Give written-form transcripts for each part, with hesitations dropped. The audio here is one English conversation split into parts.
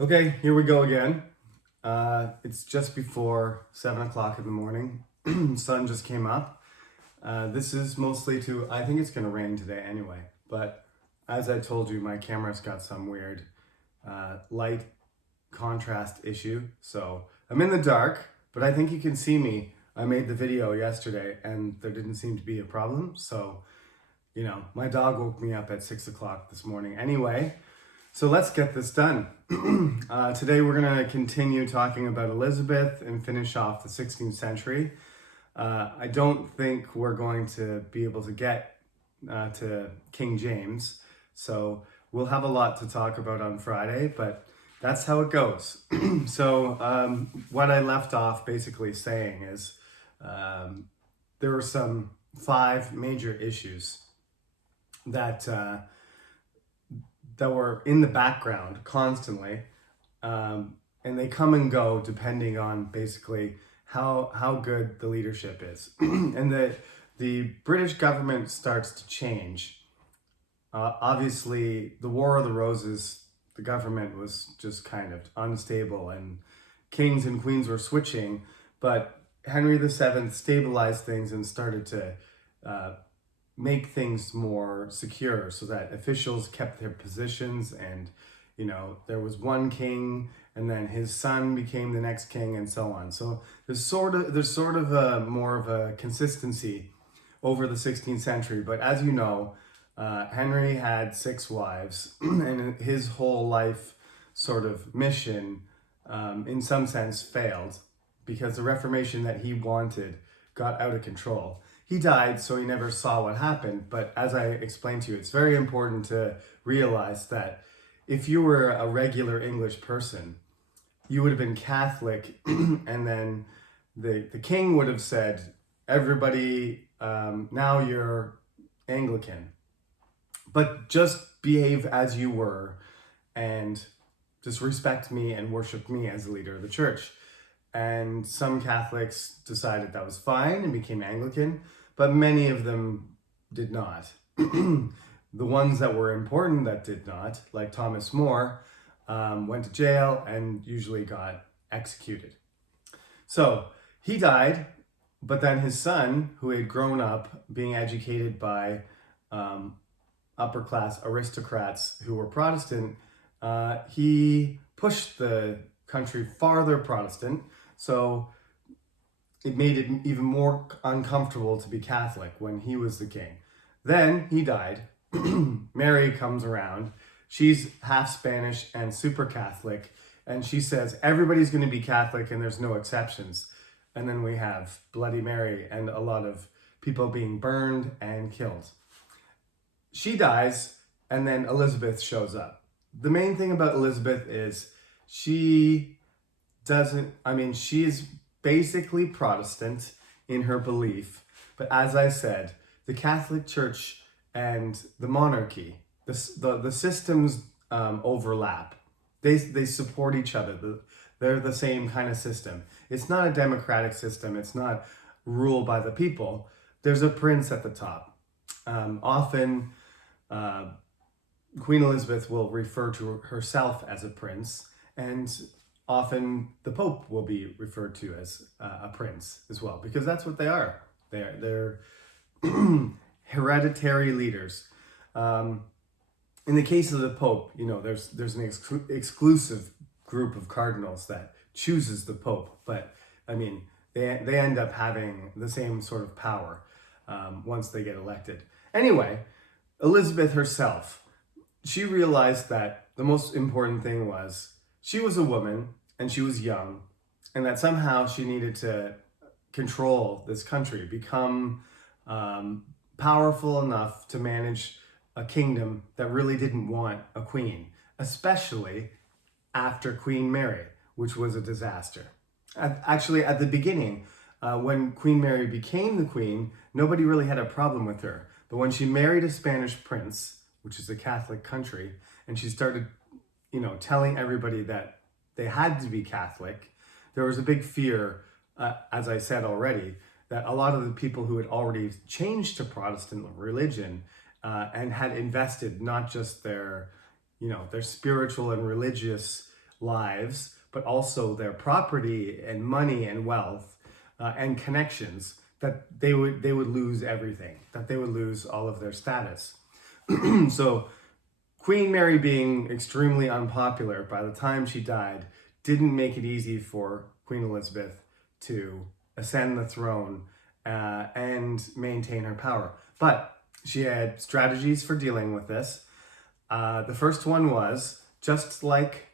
Okay, here we go again. It's just before 7 o'clock in the morning. Sun just came up. This is mostly I think it's going to rain today anyway. But as I told you, my camera's got some weird light contrast issue. So I'm in the dark, but I think you can see me. I made the video yesterday and there didn't seem to be a problem. So, my dog woke me up at 6 o'clock this morning anyway. So let's get this done. Today we're going to continue talking about Elizabeth and finish off the 16th century. I don't think we're going to be able to get to King James, so we'll have a lot to talk about on Friday, but that's how it goes. What I left off basically saying is there were some 5 major issues that were in the background constantly, and they come and go depending on basically how good the leadership is. And the British government starts to change. Obviously, the War of the Roses, the government was just kind of unstable and kings and queens were switching, but Henry VII stabilized things and started to make things more secure so that officials kept their positions, and there was one king and then his son became the next king and so on. So there's sort of a more of a consistency over the 16th century. But as you know, Henry had 6 wives and his whole life sort of mission in some sense failed because the Reformation that he wanted got out of control. He died, so he never saw what happened. But as I explained to you, it's very important to realize that if you were a regular English person, you would have been Catholic, and then the king would have said, everybody, now you're Anglican. But just behave as you were, and just respect me and worship me as the leader of the church. And some Catholics decided that was fine and became Anglican, but many of them did not. The ones that were important that did not, like Thomas More, went to jail and usually got executed. So he died, but then his son, who had grown up being educated by upper class aristocrats who were Protestant, he pushed the country farther Protestant. So it made it even more uncomfortable to be Catholic when he was the king. Then he died. Mary comes around. She's half Spanish and super Catholic. And she says, everybody's going to be Catholic and there's no exceptions. And then we have Bloody Mary and a lot of people being burned and killed. She dies, and then Elizabeth shows up. The main thing about Elizabeth is she is basically Protestant in her belief, but as I said, the Catholic Church and the monarchy, the systems overlap. They support each other. They're the same kind of system. It's not a democratic system. It's not ruled by the people. There's a prince at the top. Often, Queen Elizabeth will refer to herself as a prince, and often the Pope will be referred to as a prince as well, because that's what they are. They're hereditary leaders. In the case of the Pope, there's an exclusive group of cardinals that chooses the Pope, but they end up having the same sort of power once they get elected. Anyway, Elizabeth herself, she realized that the most important thing was she was a woman and she was young, and that somehow she needed to control this country, become powerful enough to manage a kingdom that really didn't want a queen, especially after Queen Mary, which was a disaster. Actually, at the beginning, when Queen Mary became the queen, nobody really had a problem with her. But when she married a Spanish prince, which is a Catholic country, and she started, telling everybody that they had to be Catholic, there was a big fear, as I said already, that a lot of the people who had already changed to Protestant religion and had invested not just their spiritual and religious lives, but also their property and money and wealth and connections, that they would lose everything, that they would lose all of their status. So Queen Mary, being extremely unpopular by the time she died, didn't make it easy for Queen Elizabeth to ascend the throne and maintain her power. But she had strategies for dealing with this. The first one was, just like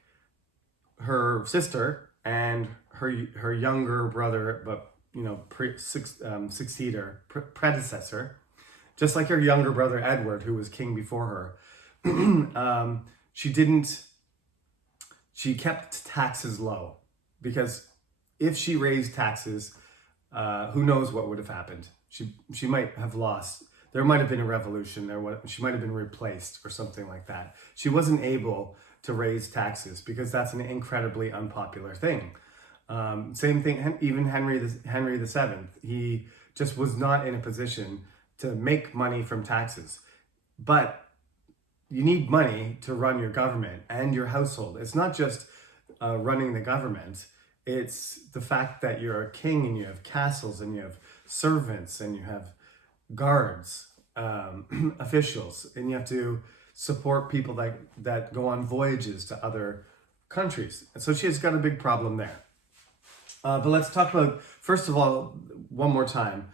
her sister and her younger brother, but predecessor, just like her younger brother Edward, who was king before her, she kept taxes low, because if she raised taxes, who knows what would have happened. She might have lost. There might have been a revolution. She might have been replaced or something like that. She wasn't able to raise taxes because that's an incredibly unpopular thing. Same thing, even Henry VII. He just was not in a position to make money from taxes. But you need money to run your government and your household. It's not just running the government. It's the fact that you're a king and you have castles and you have servants and you have guards, officials, and you have to support people that go on voyages to other countries. And so she's got a big problem there. But let's talk about, first of all, one more time,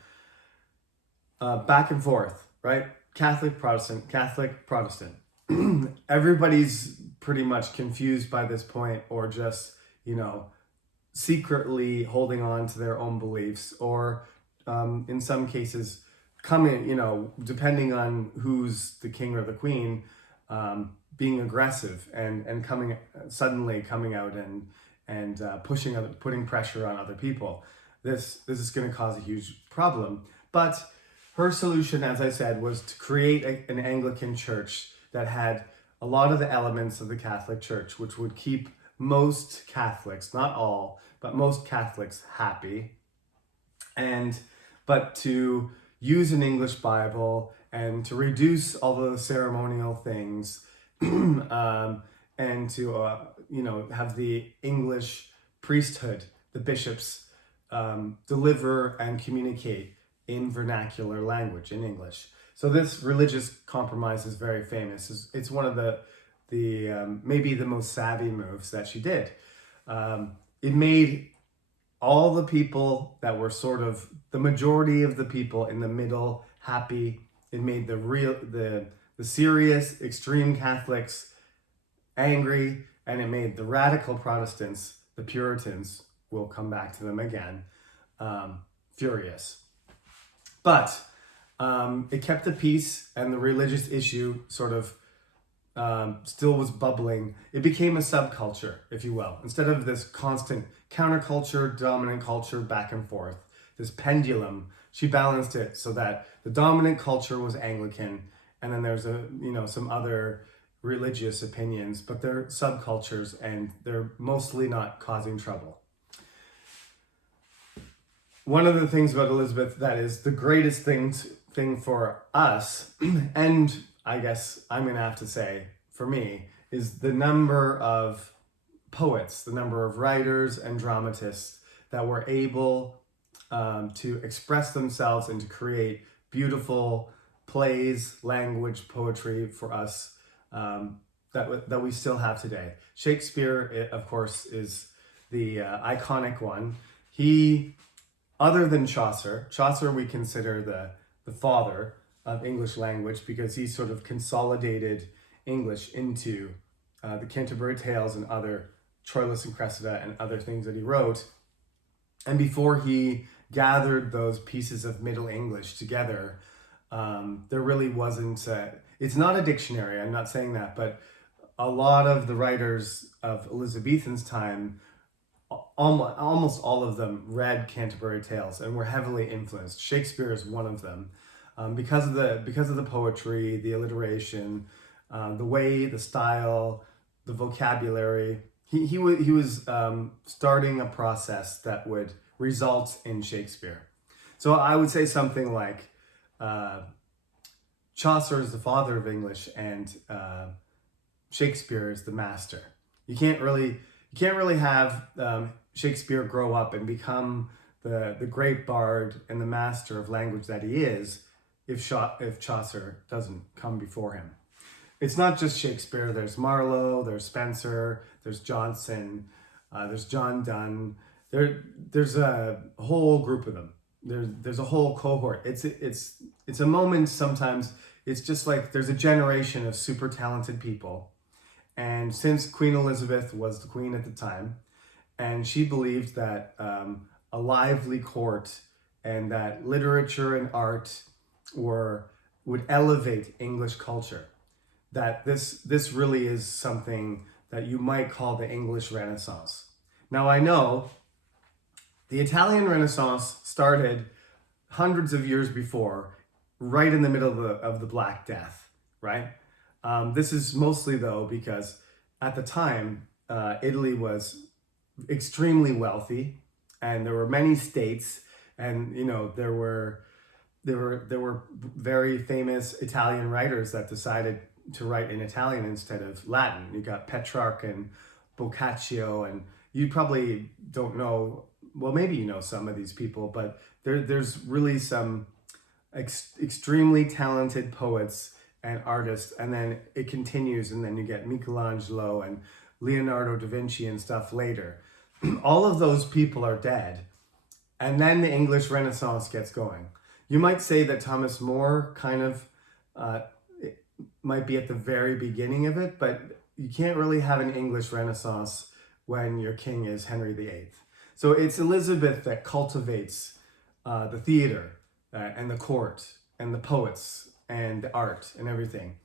back and forth, right? Catholic, Protestant, Catholic, Protestant. Everybody's pretty much confused by this point, or just, secretly holding on to their own beliefs, or in some cases coming, depending on who's the king or the queen, being aggressive and suddenly coming out and putting pressure on other people. This is going to cause a huge problem. But her solution, as I said, was to create an Anglican church that had a lot of the elements of the Catholic Church, which would keep most Catholics, not all, but most Catholics happy, but to use an English Bible and to reduce all the ceremonial things, and to have the English priesthood, the bishops, deliver and communicate in vernacular language, in English. So this religious compromise is very famous. It's one of the maybe the most savvy moves that she did. It made all the people that were sort of the majority of the people in the middle happy. It made the serious extreme Catholics angry, and it made the radical Protestants, the Puritans, we'll come back to them again, furious. But it kept the peace, and the religious issue sort of still was bubbling. It became a subculture, if you will. Instead of this constant counterculture, dominant culture, back and forth, this pendulum, she balanced it so that the dominant culture was Anglican, and then there's some other religious opinions, but they're subcultures and they're mostly not causing trouble. One of the things about Elizabeth that is the greatest thing for us, and I guess I'm going to have to say for me, is the number of poets, the number of writers and dramatists that were able to express themselves and to create beautiful plays, language, poetry for us that we still have today. Shakespeare, of course, is the iconic one. He, other than Chaucer we consider the father of English language, because he sort of consolidated English into the Canterbury Tales and other Troilus and Cressida and other things that he wrote. And before he gathered those pieces of Middle English together, there really wasn't, it's not a dictionary, I'm not saying that, but a lot of the writers of Elizabethan's time, almost all of them read Canterbury Tales and were heavily influenced. Shakespeare is one of them, because of the poetry, the alliteration, the way, the style, the vocabulary. He was starting a process that would result in Shakespeare. So I would say something like Chaucer is the father of English, and Shakespeare is the master. You you can't really have Shakespeare grow up and become the great bard and the master of language that he is if Chaucer doesn't come before him. It's not just Shakespeare. There's Marlowe, there's Spenser, there's Johnson, there's John Donne. There's a whole group of them. There's a whole cohort. It's a moment sometimes. It's just like there's a generation of super talented people. And since Queen Elizabeth was the queen at the time, and she believed that a lively court and that literature and art would elevate English culture, that this really is something that you might call the English Renaissance. Now I know the Italian Renaissance started hundreds of years before, right in the middle of the Black Death, right? This is mostly though because at the time Italy was extremely wealthy, and there were many states, and there were very famous Italian writers that decided to write in Italian instead of Latin. You got Petrarch and Boccaccio, and you probably don't know, well, maybe you know some of these people, but there's really some extremely talented poets and artists, and then it continues, and then you get Michelangelo and Leonardo da Vinci and stuff later. All of those people are dead, and then the English Renaissance gets going. You might say that Thomas More kind of might be at the very beginning of it, but you can't really have an English Renaissance when your king is Henry VIII. So it's Elizabeth that cultivates the theater and the court and the poets and the art and everything.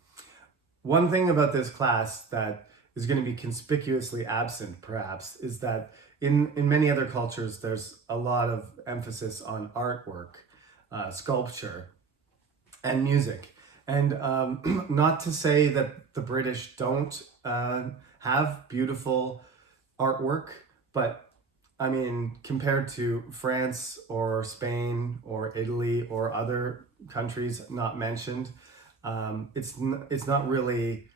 One thing about this class that is going to be conspicuously absent, perhaps, is that in many other cultures, there's a lot of emphasis on artwork, sculpture, and music. And not to say that the British don't have beautiful artwork, but I mean, compared to France or Spain or Italy or other countries not mentioned, it's not really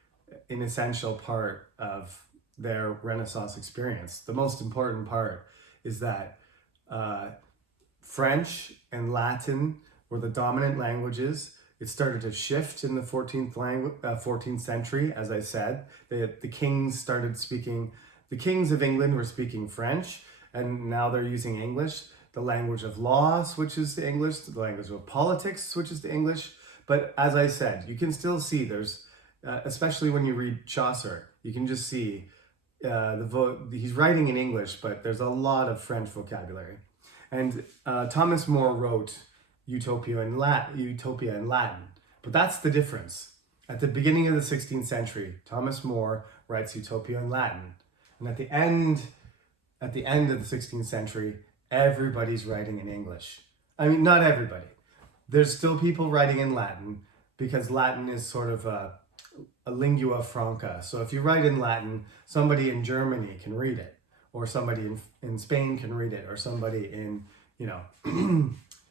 an essential part of their Renaissance experience. The most important part is that French and Latin were the dominant languages. It started to shift in the 14th century, as I said. The kings started speaking, the kings of England were speaking French, and now they're using English. The language of law switches to English, the language of politics switches to English. But as I said, you can still see there's, especially when you read Chaucer, you can just see he's writing in English, but there's a lot of French vocabulary. And Thomas More wrote Utopia in Latin, but that's the difference. At the beginning of the 16th century, Thomas More writes Utopia in Latin, and at the end of the 16th century, everybody's writing in English. I mean, not everybody. There's still people writing in Latin because Latin is sort of a lingua franca. So if you write in Latin, somebody in Germany can read it, or somebody in Spain can read it, or somebody in,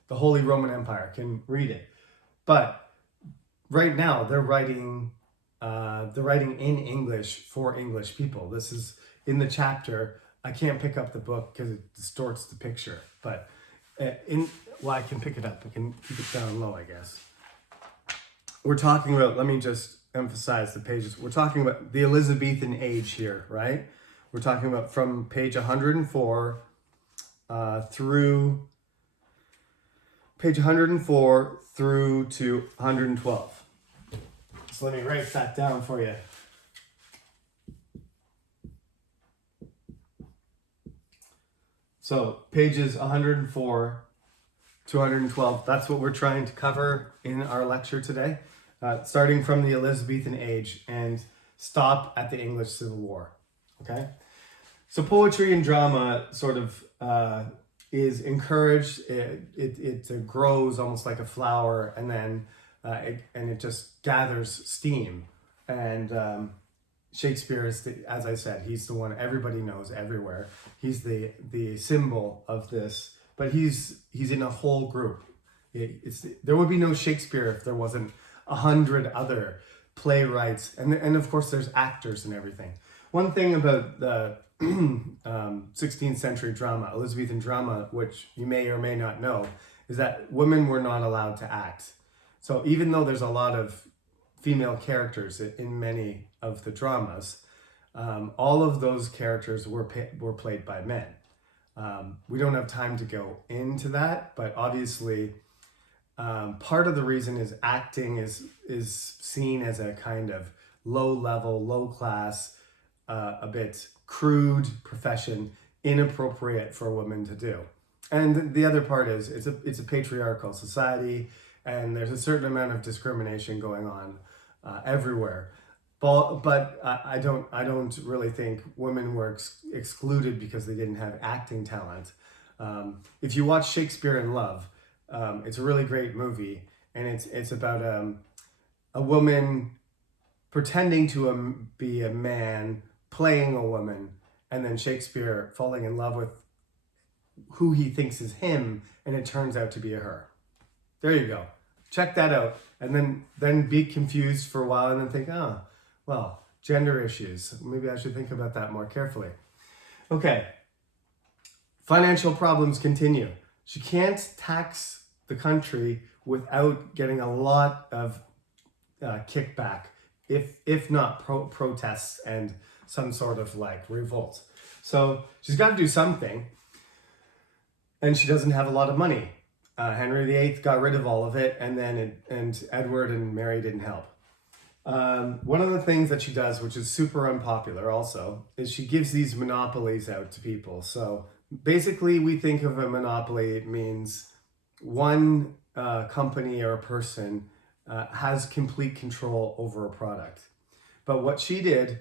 the Holy Roman Empire can read it. But right now they're writing in English for English people. This is in the chapter. I can't pick up the book because it distorts the picture, but I can pick it up. I can keep it down low, I guess. We're talking about, let me just emphasize the pages. We're talking about the Elizabethan age here, right? We're talking about from page 104 through page 104 through to 112. So let me write that down for you. So pages 104 to 112, that's what we're trying to cover in our lecture today, starting from the Elizabethan age and stop at the English Civil War, okay? So poetry and drama sort of is encouraged. It grows almost like a flower, and then it just gathers steam. And Shakespeare is, as I said, he's the one everybody knows everywhere. He's the symbol of this, but he's in a whole group. There would be no Shakespeare if there wasn't 100 other playwrights, and of course there's actors and everything. One thing about the 16th century drama, Elizabethan drama, which you may or may not know, is that women were not allowed to act. So even though there's a lot of female characters in many of the dramas, all of those characters were played by men. We don't have time to go into that, but obviously part of the reason is acting is seen as a kind of low level, low class, a bit crude profession, inappropriate for women to do. And the other part is it's a patriarchal society, and there's a certain amount of discrimination going on everywhere. But I don't really think women were excluded because they didn't have acting talent. If you watch Shakespeare in Love, it's a really great movie, and it's about a woman pretending to be a man playing a woman, and then Shakespeare falling in love with who he thinks is him, and it turns out to be a her. There you go. Check that out, and then be confused for a while, and then think, oh, well, gender issues. Maybe I should think about that more carefully. Okay. Financial problems continue. She can't tax the country without getting a lot of kickback, if not protests and some sort of like revolt. So she's got to do something, and she doesn't have a lot of money. Henry VIII got rid of all of it, and Edward and Mary didn't help. One of the things that she does, which is super unpopular also, is she gives these monopolies out to people. So basically, we think of a monopoly, it means one company or a person has complete control over a product. But what she did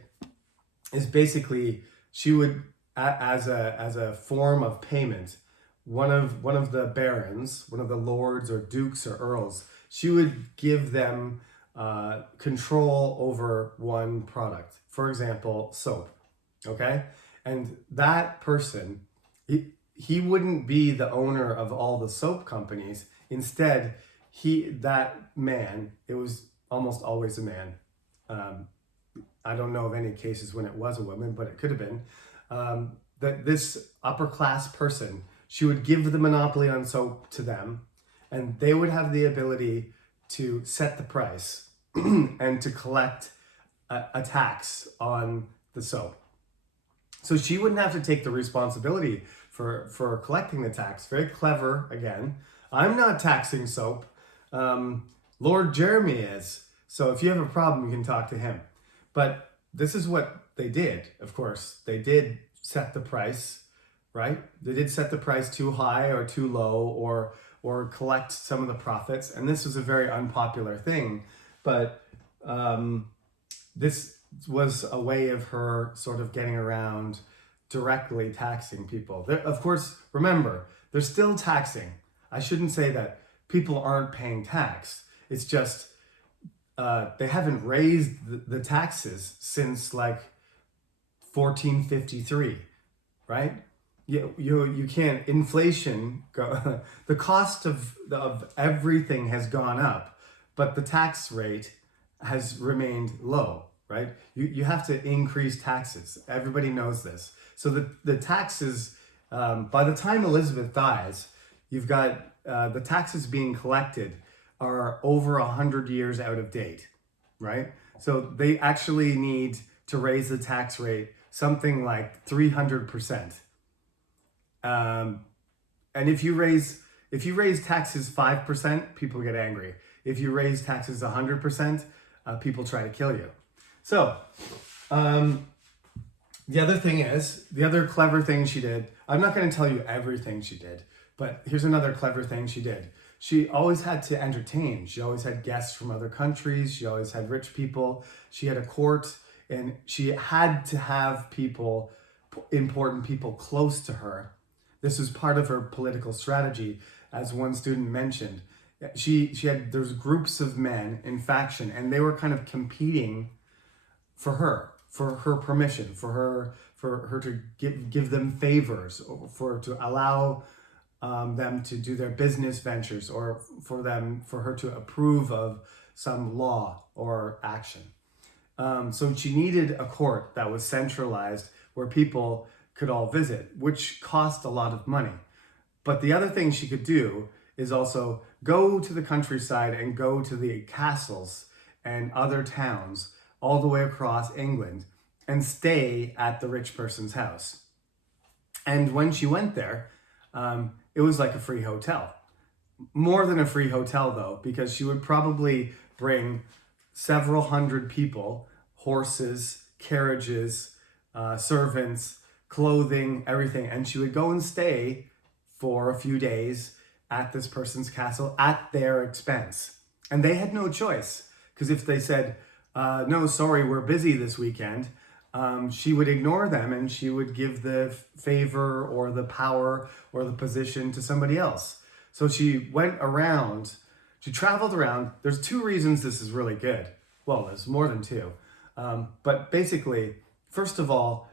is basically she would, as a form of payment, one of the barons, one of the lords or dukes or earls, she would give them control over one product. For example, soap. Okay, and that person, he wouldn't be the owner of all the soap companies. Instead, that man, it was almost always a man. I don't know of any cases when it was a woman, but it could have been. That this upper class person, she would give the monopoly on soap to them, and they would have the ability to set the price and to collect a tax on the soap. So she wouldn't have to take the responsibility for collecting the tax. Very clever, again. I'm not taxing soap. Lord Jeremy is. So if you have a problem, you can talk to him. But this is what they did, of course. They did set the price, right? They did set the price too high or too low, or collect some of the profits. And this was a very unpopular thing. But this was a way of her sort of getting around directly taxing people. Of course, remember, they're still taxing. I shouldn't say that people aren't paying tax. It's just they haven't raised the taxes since like 1453, right? You can't, inflation, the cost of everything has gone up, but the tax rate has remained low, right? You have to increase taxes. Everybody knows this. So the taxes, by the time Elizabeth dies, you've got the taxes being collected are over 100 years out of date, right? So they actually need to raise the tax rate something like 300%. And if you raise taxes 5%, people get angry. If you raise taxes 100%, people try to kill you. So the other clever thing she did, I'm not going to tell you everything she did, but here's another clever thing she did. She always had to entertain. She always had guests from other countries. She always had rich people. She had a court, and she had to have important people close to her. This was part of her political strategy, as one student mentioned. There's groups of men in faction, and they were kind of competing for her permission, for her to give them favors, or to allow them to do their business ventures, or for her to approve of some law or action. So she needed a court that was centralized, where people could all visit, which cost a lot of money. But the other thing she could do is also go to the countryside and go to the castles and other towns all the way across England and stay at the rich person's house. And when she went there, it was like a free hotel. More than a free hotel, though, because she would probably bring several hundred people, horses, carriages, servants, clothing, everything. And she would go and stay for a few days at this person's castle at their expense. And they had no choice, because if they said, no, sorry, we're busy this weekend, she would ignore them and she would give the favor or the power or the position to somebody else. So she went around, she traveled around. There's two reasons this is really good. Well, there's more than two. But basically, first of all,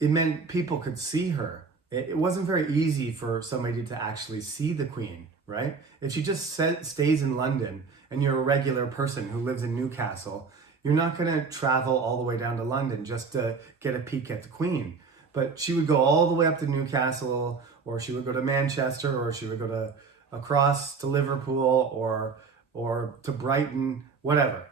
it meant people could see her. It wasn't very easy for somebody to actually see the Queen, right? If she just stays in London and you're a regular person who lives in Newcastle, you're not going to travel all the way down to London just to get a peek at the Queen. But she would go all the way up to Newcastle, or she would go to Manchester, or she would go to across to Liverpool or to Brighton, whatever,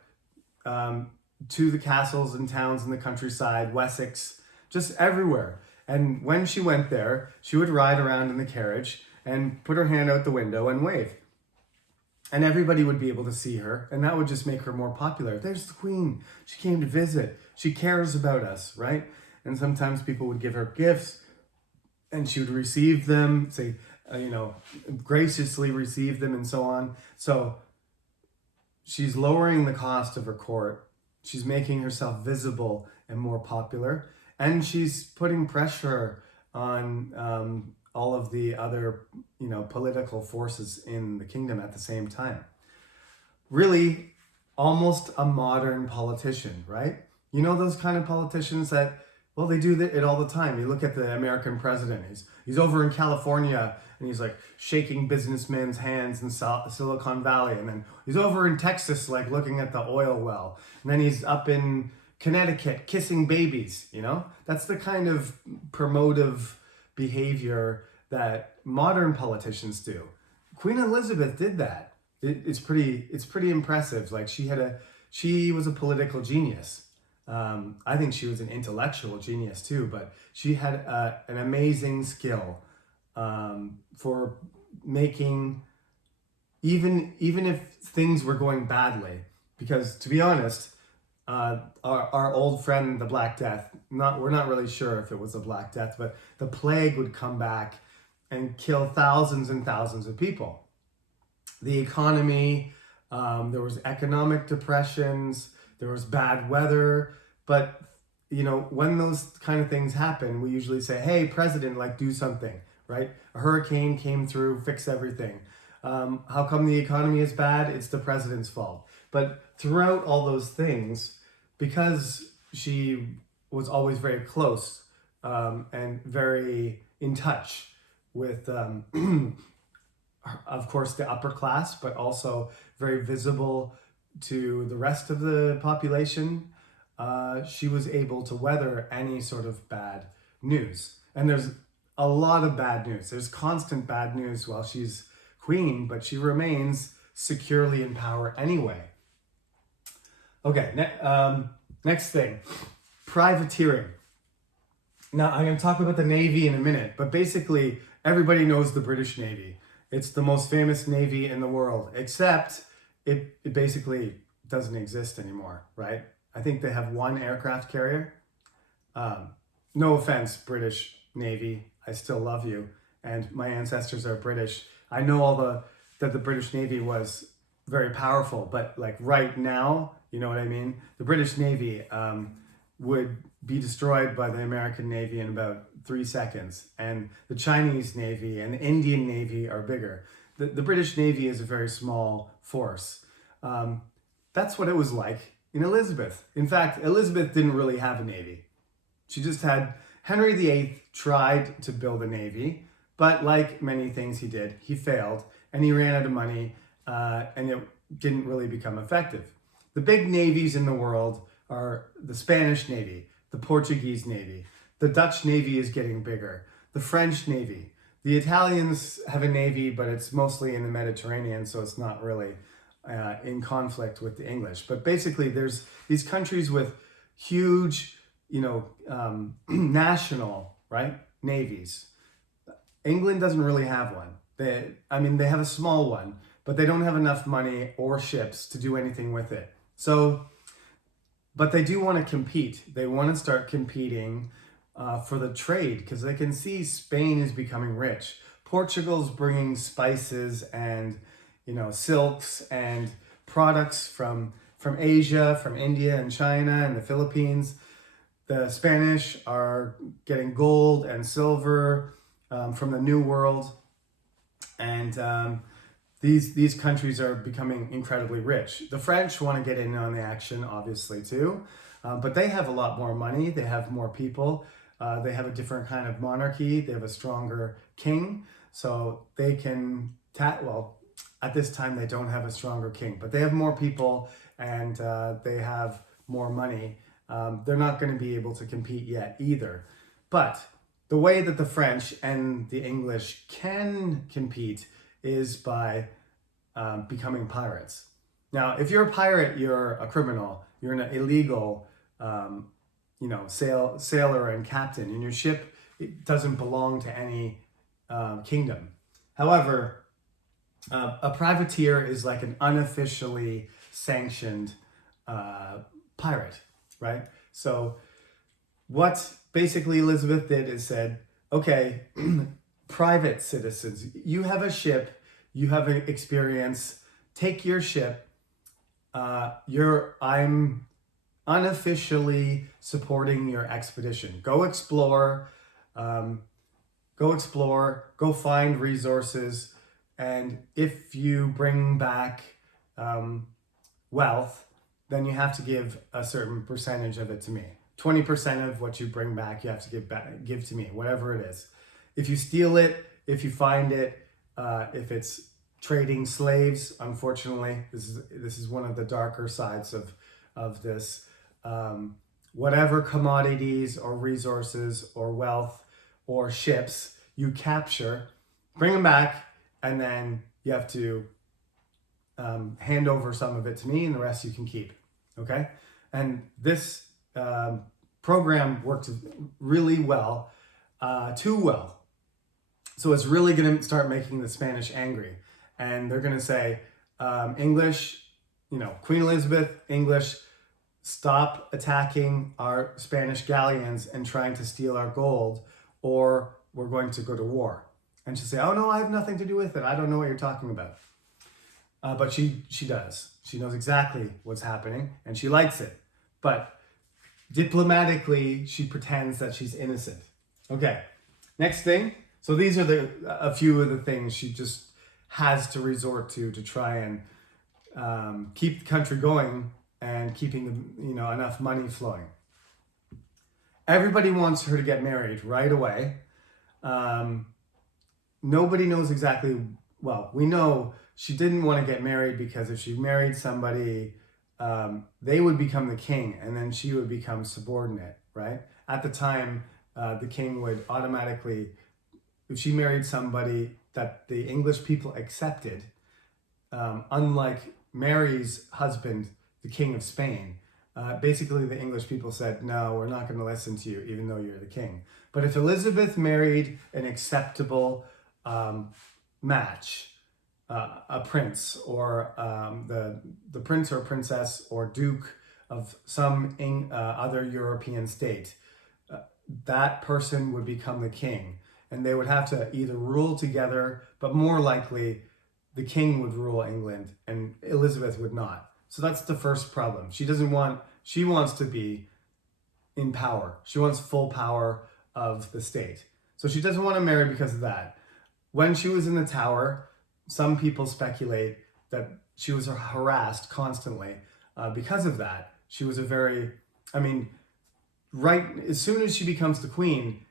to the castles and towns in the countryside, Wessex, just everywhere. And when she went there, she would ride around in the carriage and put her hand out the window and wave. And everybody would be able to see her, and that would just make her more popular. There's the Queen. She came to visit. She cares about us, right? And sometimes people would give her gifts, and she would receive them, say, graciously receive them, and so on. So she's lowering the cost of her court. She's making herself visible and more popular, and she's putting pressure on all of the other, political forces in the kingdom at the same time. Really, almost a modern politician, right? You know those kind of politicians that, well, they do it all the time. You look at the American president. He's over in California and he's like shaking businessmen's hands in Silicon Valley, and then he's over in Texas, like looking at the oil well, and then he's up in Connecticut kissing babies. That's the kind of promotive behavior that modern politicians do. Queen Elizabeth did that. It's pretty impressive. Like she was a political genius. I think she was an intellectual genius too, but she had an amazing skill for making, even if things were going badly, because to be honest, our old friend, the Black Death, we're not really sure if it was a Black Death, but the plague would come back and kill thousands and thousands of people. The economy, there was economic depressions, there was bad weather, but when those kind of things happen, we usually say, hey, president, do something, right? A hurricane came through, fix everything. How come the economy is bad? It's the president's fault. But throughout all those things, because she was always very close and very in touch with, of course, the upper class, but also very visible to the rest of the population, she was able to weather any sort of bad news. And there's a lot of bad news. There's constant bad news while she's queen, but she remains securely in power anyway. Okay, next thing, privateering. Now, I'm going to talk about the Navy in a minute, but basically, everybody knows the British Navy. It's the most famous Navy in the world, except it basically doesn't exist anymore, right? I think they have one aircraft carrier. No offense, British Navy. I still love you, and my ancestors are British. I know that the British Navy was very powerful, but right now, you know what I mean? The British Navy would be destroyed by the American Navy in about 3 seconds. And the Chinese Navy and the Indian Navy are bigger. The British Navy is a very small force. That's what it was like in Elizabeth. In fact, Elizabeth didn't really have a navy. She just had Henry VIII tried to build a navy, but like many things he did, he failed and he ran out of money and it didn't really become effective. The big navies in the world are the Spanish Navy, the Portuguese Navy, The Dutch Navy is getting bigger. The French Navy. The Italians have a navy, but it's mostly in the Mediterranean, so it's not really in conflict with the English. But basically, there's these countries with huge, national, right, navies. England doesn't really have one. They have a small one, but they don't have enough money or ships to do anything with it. So, but they do want to compete. They want to start competing for the trade because they can see Spain is becoming rich. Portugal's bringing spices and, silks and products from Asia, from India and China and the Philippines. The Spanish are getting gold and silver from the New World. And these countries are becoming incredibly rich. The French want to get in on the action, obviously, too. But they have a lot more money. They have more people. They have a different kind of monarchy. They have a stronger king. So they can, at this time, they don't have a stronger king. But they have more people and they have more money. They're not going to be able to compete yet either. But the way that the French and the English can compete is by becoming pirates. Now, if you're a pirate, you're a criminal. You're an illegal, sailor and captain. And your ship, it doesn't belong to any kingdom. However, a privateer is like an unofficially sanctioned pirate, right? So what basically Elizabeth did is said, okay, private citizens, you have a ship, you have an experience, take your ship. I'm unofficially supporting your expedition. Go explore, go find resources, and if you bring back wealth, then you have to give a certain percentage of it to me. 20% of what you bring back, you have to give to me, whatever it is. If you steal it, if you find it, if it's trading slaves, unfortunately, this is one of the darker sides of this. Whatever commodities or resources or wealth or ships you capture, bring them back, and then you have to hand over some of it to me, and the rest you can keep. Okay, and this program worked really well, too well. So it's really going to start making the Spanish angry, and they're going to say, English, Queen Elizabeth, English, stop attacking our Spanish galleons and trying to steal our gold, or we're going to go to war. And she'll say, oh no, I have nothing to do with it. I don't know what you're talking about. But she does. She knows exactly what's happening, and she likes it. But diplomatically, she pretends that she's innocent. Okay, next thing. So these are a few of the things she just has to resort to try and keep the country going and keeping enough money flowing. Everybody wants her to get married right away. Nobody knows exactly. Well, we know she didn't want to get married because if she married somebody, they would become the king, and then she would become subordinate, right? At the time, the king would automatically, if she married somebody that the English people accepted, unlike Mary's husband, the King of Spain, basically the English people said, no, we're not going to listen to you, even though you're the king. But if Elizabeth married an acceptable match, a prince or the prince or princess or duke of some other European state, that person would become the king. And they would have to either rule together, but more likely the king would rule England and Elizabeth would not. So that's the first problem. She wants to be in power. She wants full power of the state. So she doesn't want to marry because of that. When she was in the Tower, some people speculate that she was harassed constantly because of that. She was right as soon as she becomes the queen,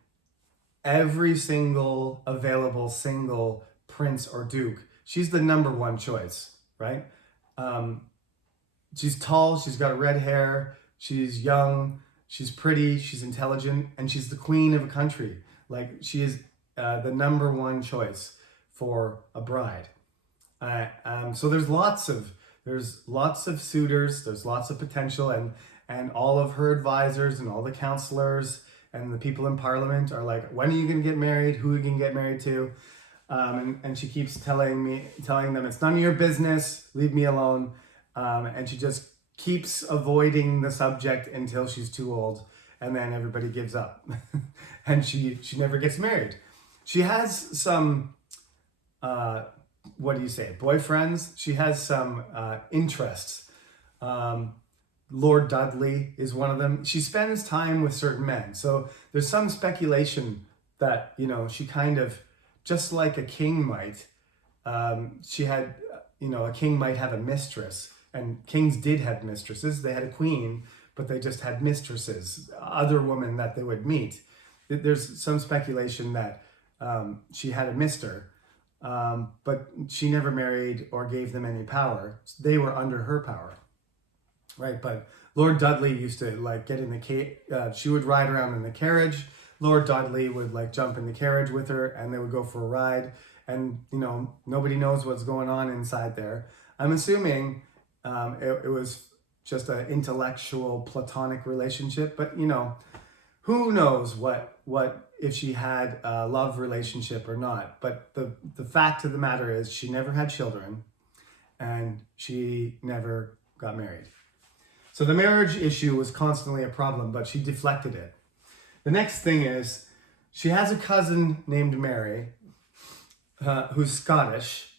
every single available single prince or duke, she's the number one choice, right? She's tall, she's got red hair, she's young, She's pretty, she's intelligent, and she's the queen of a country. Like, she is the number one choice for a bride. So there's lots of suitors, there's lots of potential, and all of her advisors and all the counselors and the people in parliament are like, when are you going to get married? Who are you going to get married to? And she keeps telling them, it's none of your business, leave me alone. And she just keeps avoiding the subject until she's too old, and then everybody gives up. And she never gets married. She has some, boyfriends. She has some interests. Lord Dudley is one of them. She spends time with certain men. So there's some speculation that, she kind of, just like a king might, a king might have a mistress, and kings did have mistresses. They had a queen, but they just had mistresses, other women that they would meet. There's some speculation that she had a mister, but she never married or gave them any power. They were under her power, right? But Lord Dudley used to get in the she would ride around in the carriage. Lord Dudley would jump in the carriage with her, and they would go for a ride. And nobody knows what's going on inside there. I'm assuming it was just an intellectual platonic relationship, but who knows what if she had a love relationship or not. But the fact of the matter is, she never had children, and she never got married. So the marriage issue was constantly a problem, but she deflected it. The next thing is, she has a cousin named Mary, who's Scottish,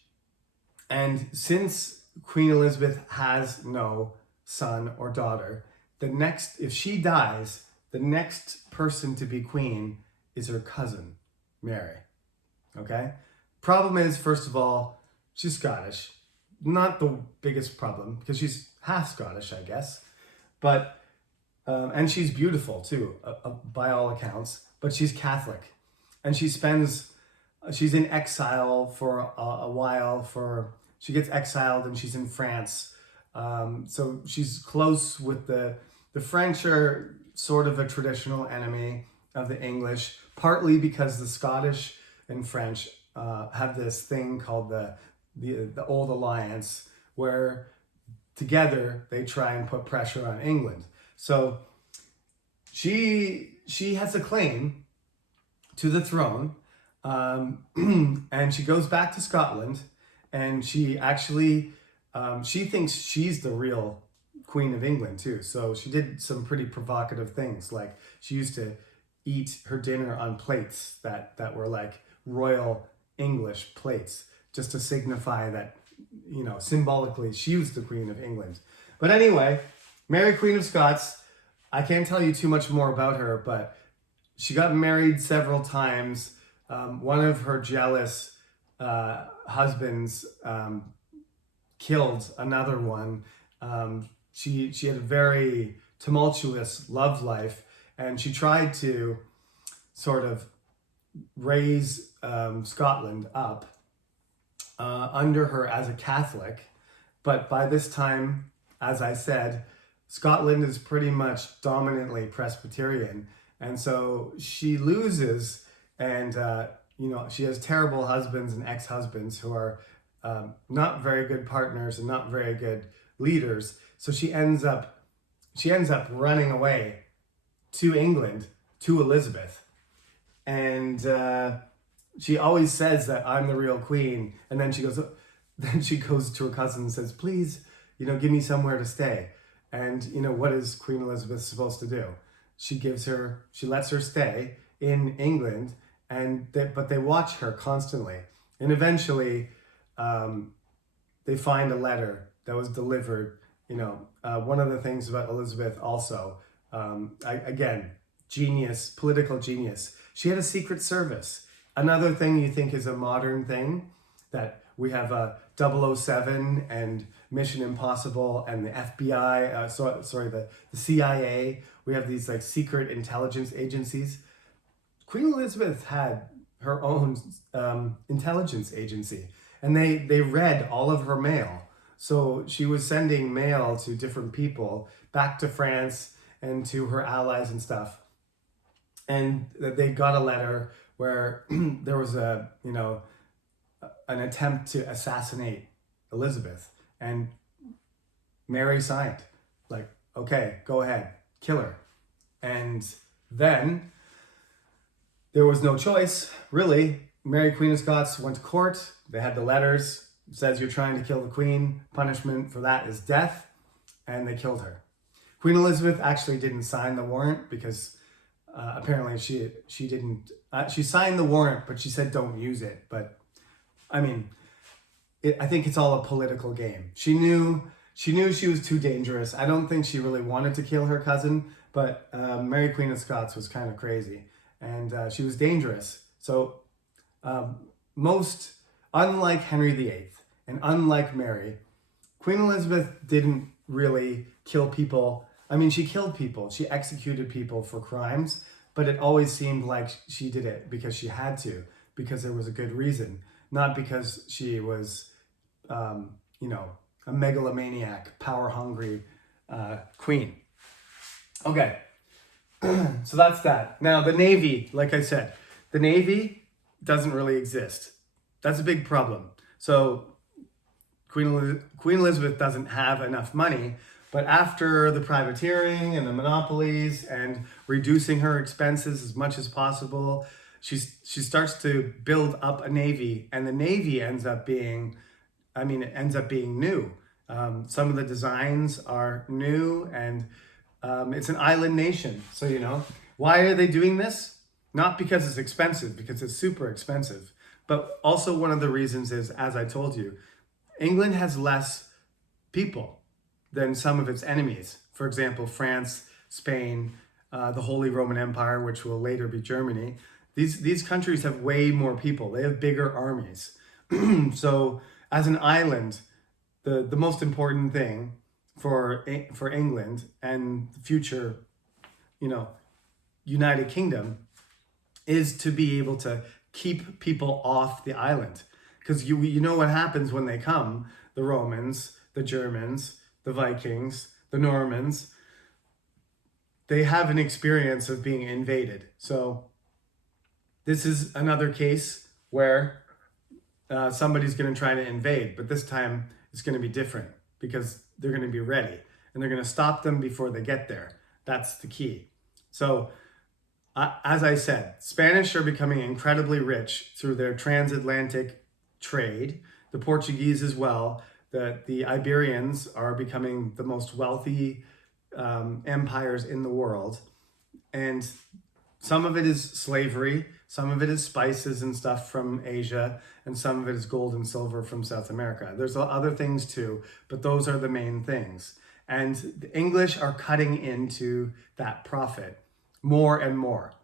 and since Queen Elizabeth has no son or daughter, if she dies, the next person to be queen is her cousin, Mary. Okay? Problem is, first of all, she's Scottish. Not the biggest problem, because she's half Scottish, I guess. But, and she's beautiful too, by all accounts, but she's Catholic. And she's in exile for a while. She gets exiled and she's in France. So she's close with the French are sort of a traditional enemy of the English, partly because the Scottish and French have this thing called the Old Alliance, where together they try and put pressure on England. So she has a claim to the throne, and she goes back to Scotland, and she actually she thinks she's the real Queen of England too. So she did some pretty provocative things, like she used to eat her dinner on plates that were like royal English plates, just to signify that, symbolically she was the Queen of England. But anyway, Mary, Queen of Scots, I can't tell you too much more about her, but she got married several times. One of her jealous husbands killed another one. She had a very tumultuous love life, and she tried to sort of raise Scotland up under her as a Catholic. But by this time, as I said, Scotland is pretty much dominantly Presbyterian. And so she loses, and she has terrible husbands and ex-husbands who are not very good partners and not very good leaders. So she ends up running away to England, to Elizabeth. And she always says that I'm the real queen. And then she goes to her cousin and says, please, give me somewhere to stay. And what is Queen Elizabeth supposed to do? She lets her stay in England, but they watch her constantly. And eventually they find a letter that was delivered. One of the things about Elizabeth also, again, genius, political genius. She had a secret service. Another thing you think is a modern thing, that we have 007 and Mission Impossible and the FBI, the CIA. We have these secret intelligence agencies. Queen Elizabeth had her own intelligence agency, and they read all of her mail. So she was sending mail to different people back to France and to her allies and stuff. And they got a letter where there was an attempt to assassinate Elizabeth, and Mary signed, like, okay, go ahead, kill her. And then there was no choice, really. Mary, Queen of Scots, went to court. They had the letters. It says you're trying to kill the Queen. Punishment for that is death. And they killed her. Queen Elizabeth actually didn't sign the warrant because apparently she didn't. She signed the warrant, but she said don't use it. But I mean, I think it's all a political game. She knew she was too dangerous. I don't think she really wanted to kill her cousin, but Mary, Queen of Scots, was kind of crazy, and she was dangerous. So unlike Henry VIII and unlike Mary, Queen Elizabeth didn't really kill people. I mean, she killed people. She executed people for crimes, but it always seemed like she did it because she had to, because there was a good reason, not because she was, a megalomaniac, power-hungry queen. Okay, so that's that. Now, the Navy, like I said, the Navy doesn't really exist. That's a big problem. So Queen Elizabeth doesn't have enough money, but after the privateering and the monopolies and reducing her expenses as much as possible, she starts to build up a navy, and the navy ends up being new. Some of the designs are new, and it's an island nation. So, why are they doing this? Not because it's expensive, because it's super expensive. But also one of the reasons is, as I told you, England has less people than some of its enemies. For example, France, Spain, the Holy Roman Empire, which will later be Germany. These countries have way more people. They have bigger armies. So as an island, the most important thing for England and the future, United Kingdom, is to be able to keep people off the island. Because you know what happens when they come, the Romans, the Germans, the Vikings, the Normans, they have an experience of being invaded. So this is another case where somebody's going to try to invade, but this time it's going to be different because they're going to be ready and they're going to stop them before they get there. That's the key. So as I said, Spanish are becoming incredibly rich through their transatlantic trade. The Portuguese as well. The Iberians are becoming the most wealthy empires in the world. And some of it is slavery, some of it is spices and stuff from Asia, and some of it is gold and silver from South America. There's other things too, but those are the main things. And the English are cutting into that profit more and more,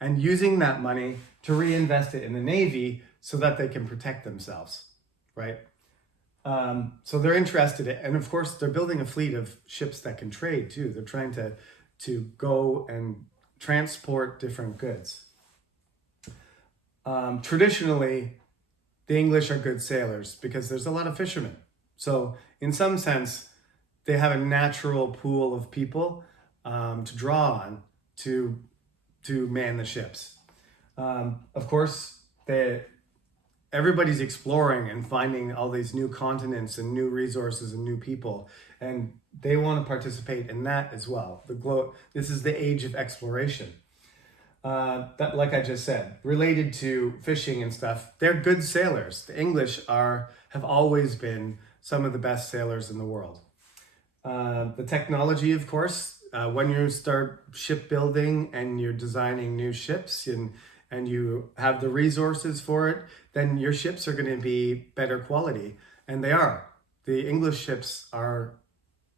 and using that money to reinvest it in the Navy so that they can protect themselves, right? So they're interested in, and of course they're building a fleet of ships that can trade too. They're trying to go and transport different goods. Traditionally, the English are good sailors because there's a lot of fishermen. So in some sense, they have a natural pool of people to draw on to man the ships. Of course, everybody's exploring and finding all these new continents and new resources and new people, and they want to participate in that as well. This is the age of exploration. That, like I just said, related to fishing and stuff, they're good sailors. The English have always been some of the best sailors in the world. The technology, of course, when you start shipbuilding and you're designing new ships and you have the resources for it, then your ships are going to be better quality, and they are. The English ships are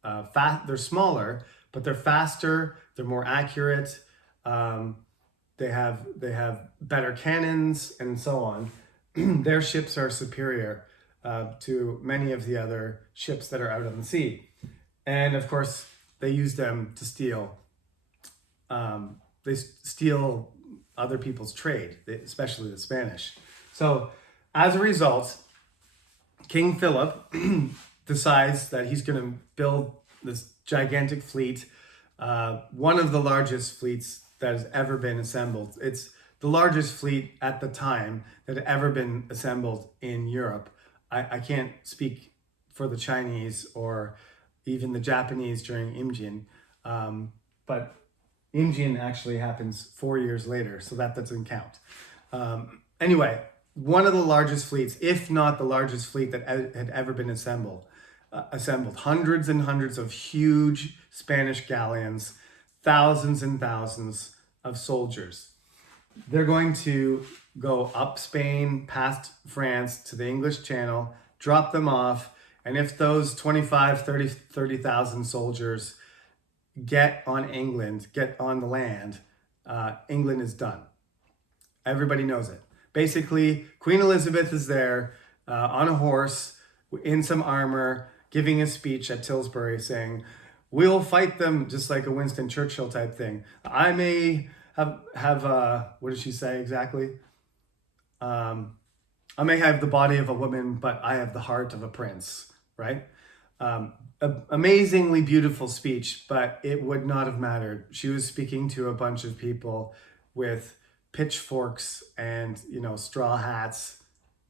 they're smaller, but they're faster, they're more accurate, they have better cannons and so on. Their ships are superior to many of the other ships that are out on the sea. And of course, they use them to steal. They steal other people's trade, especially the Spanish. So as a result, King Philip decides that he's going to build this gigantic fleet one of the largest fleets that has ever been assembled. It's the largest fleet at the time that had ever been assembled in Europe. I can't speak for the Chinese or even the Japanese during Imjin, but Imjin actually happens 4 years later, so that doesn't count. Anyway, one of the largest fleets, if not the largest fleet that had ever been assembled. Hundreds and hundreds of huge Spanish galleons, thousands and thousands of soldiers. They're going to go up Spain, past France, to the English Channel, drop them off, and if those 25, 30,000 soldiers get on England, get on the land, England is done. Everybody knows it. Basically, Queen Elizabeth is there on a horse, in some armor, giving a speech at Tilbury saying, "We'll fight them," just like a Winston Churchill type thing. I may have what did she say exactly? I may have the body of a woman, but I have the heart of a prince, right? Amazingly beautiful speech, but it would not have mattered. She was speaking to a bunch of people with pitchforks and, straw hats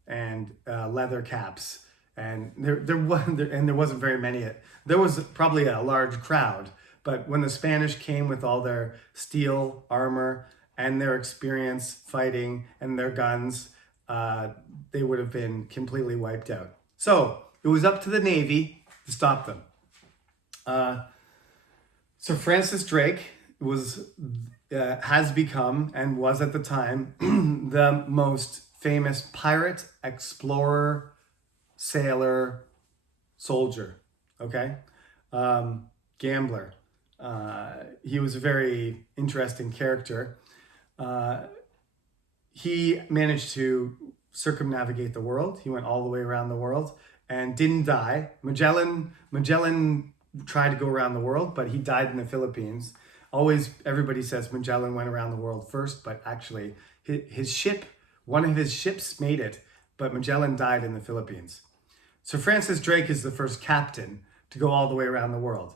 and leather caps. And there wasn't very many. There was probably a large crowd, but when the Spanish came with all their steel armor and their experience fighting and their guns, they would have been completely wiped out. So it was up to the Navy to stop them. Sir Francis Drake has become, and was at the time, the most famous pirate, explorer, sailor, soldier, okay? Gambler. He was a very interesting character. He managed to circumnavigate the world. He went all the way around the world and didn't die. Magellan tried to go around the world, but he died in the Philippines. Always, everybody says Magellan went around the world first, but actually one of his ships made it, but Magellan died in the Philippines. So Francis Drake is the first captain to go all the way around the world.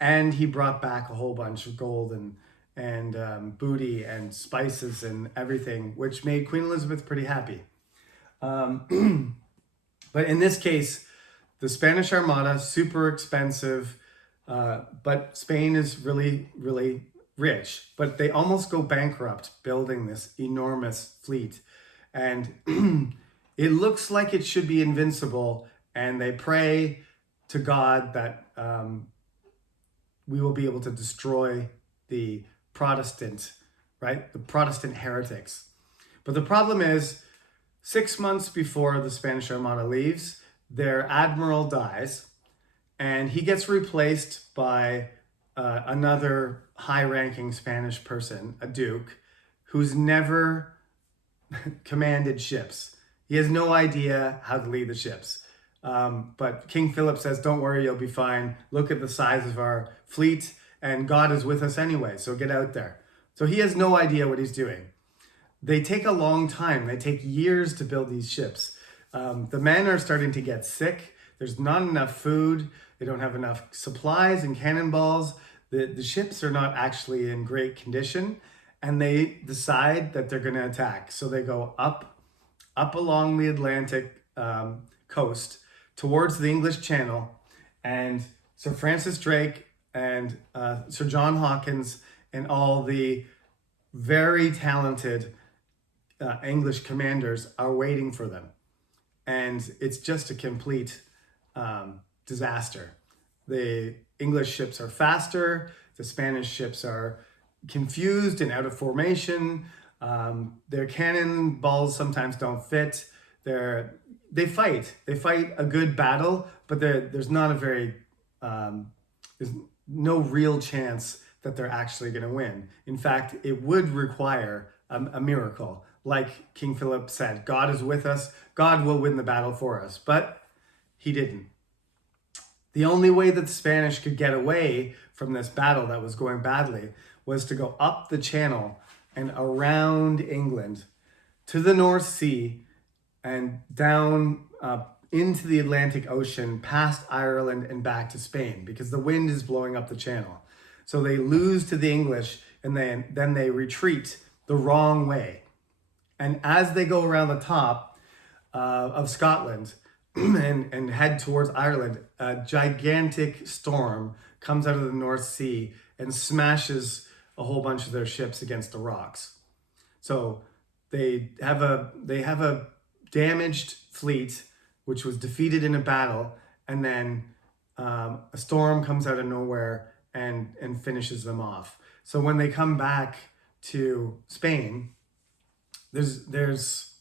And he brought back a whole bunch of gold and booty and spices and everything, which made Queen Elizabeth pretty happy. But in this case, the Spanish Armada, super expensive, but Spain is really, really rich. But they almost go bankrupt building this enormous fleet. And it looks like it should be invincible. And they pray to God that we will be able to destroy the Protestant, right? The Protestant heretics. But the problem is, 6 months before the Spanish Armada leaves, their admiral dies, and he gets replaced by another high-ranking Spanish person, a duke, who's never commanded ships. He has no idea how to lead the ships. But King Philip says, "Don't worry, you'll be fine. Look at the size of our fleet, and God is with us anyway, so get out there." So he has no idea what he's doing. They take a long time. They take years to build these ships. The men are starting to get sick. There's not enough food. They don't have enough supplies and cannonballs. The ships are not actually in great condition, and they decide that they're going to attack. So they go up along the Atlantic coast towards the English Channel, and Sir Francis Drake and Sir John Hawkins and all the very talented English commanders are waiting for them. And it's just a complete disaster. The English ships are faster. The Spanish ships are confused and out of formation. Their cannonballs sometimes don't fit. They fight a good battle, but there's not a very, there's no real chance that they're actually going to win. In fact, it would require a miracle. Like King Philip said, God is with us. God will win the battle for us. But he didn't. The only way that the Spanish could get away from this battle that was going badly was to go up the channel and around England to the North Sea and down into the Atlantic Ocean, past Ireland and back to Spain, because the wind is blowing up the channel. So they lose to the English, and then they retreat the wrong way. And as they go around the top of Scotland and head towards Ireland, a gigantic storm comes out of the North Sea and smashes a whole bunch of their ships against the rocks. So they have a damaged fleet, which was defeated in a battle, and then a storm comes out of nowhere and finishes them off. So when they come back to Spain, there's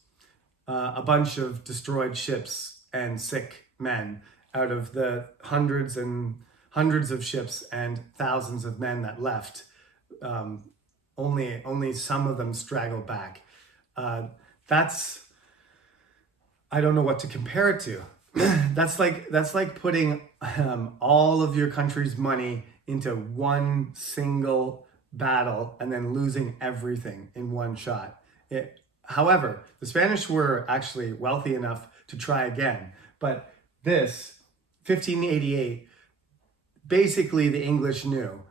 a bunch of destroyed ships and sick men out of the hundreds and hundreds of ships and thousands of men that left. Only some of them straggle back. That's, I don't know what to compare it to. That's like putting all of your country's money into one single battle and then losing everything in one shot. However, the Spanish were actually wealthy enough to try again. But this, 1588, basically the English knew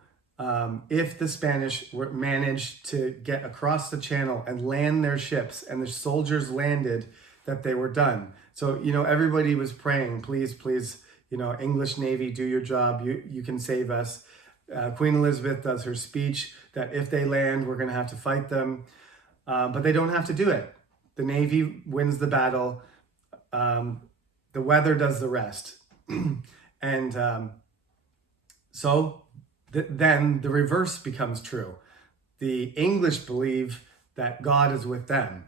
if the Spanish managed to get across the channel and land their ships and the soldiers landed, that they were done. So, everybody was praying, please, please, English Navy, do your job. You can save us. Queen Elizabeth does her speech that if they land, we're going to have to fight them. But they don't have to do it. The Navy wins the battle. The weather does the rest. And then the reverse becomes true. The English believe that God is with them.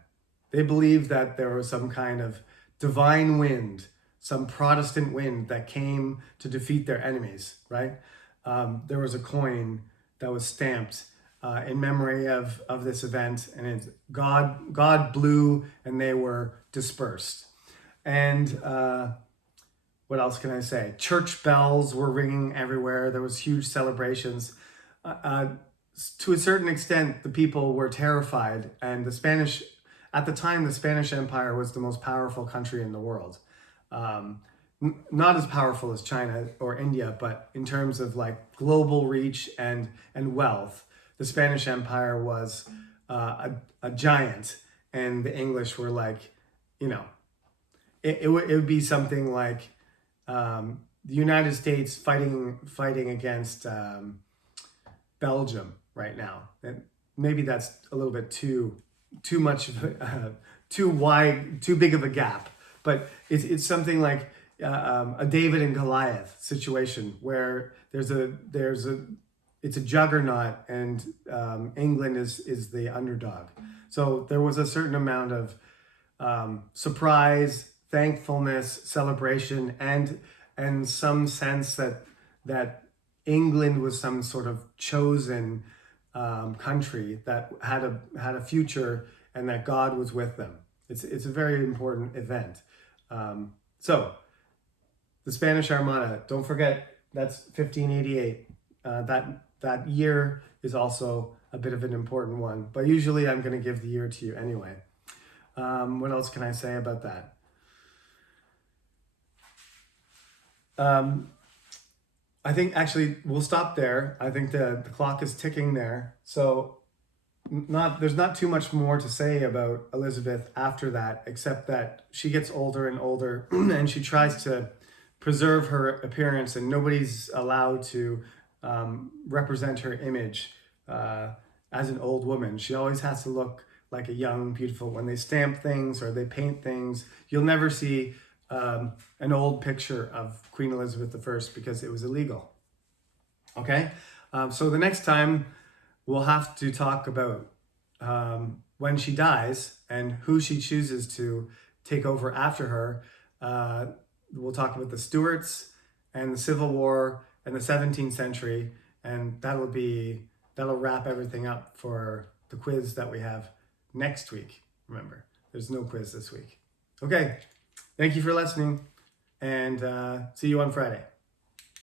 They believe that there was some kind of divine wind, some Protestant wind that came to defeat their enemies, right? There was a coin that was stamped in memory of this event, and it's God blew and they were dispersed. And what else can I say? Church bells were ringing everywhere. There was huge celebrations. To a certain extent, the people were terrified, and at the time, the Spanish Empire was the most powerful country in the world. Not as powerful as China or India, but in terms of like global reach and wealth, the Spanish Empire was a giant, and the English were like, it would be something like the United States fighting against Belgium right now. And maybe that's a little bit too much of too wide, too big of a gap. But it's something like a David and Goliath situation where it's a juggernaut, and England is the underdog. So there was a certain amount of surprise, thankfulness, celebration, and some sense that England was some sort of chosen country that had a future, and that God was with them. It's a very important event. So the Spanish Armada, don't forget, that's 1588. That year is also a bit of an important one, but usually I'm going to give the year to you anyway. What else can I say about that? I think actually we'll stop there. I think the clock is ticking there. So there's not too much more to say about Elizabeth after that, except that she gets older and older and she tries to preserve her appearance, and nobody's allowed to represent her image as an old woman. She always has to look like a young, beautiful, when they stamp things or they paint things. You'll never see an old picture of Queen Elizabeth I because it was illegal. Okay? So the next time we'll have to talk about when she dies and who she chooses to take over after her. We'll talk about the Stuarts and the Civil War and the 17th century, and that'll wrap everything up for the quiz that we have next week. Remember, there's no quiz this week. Okay, thank you for listening, and see you on Friday.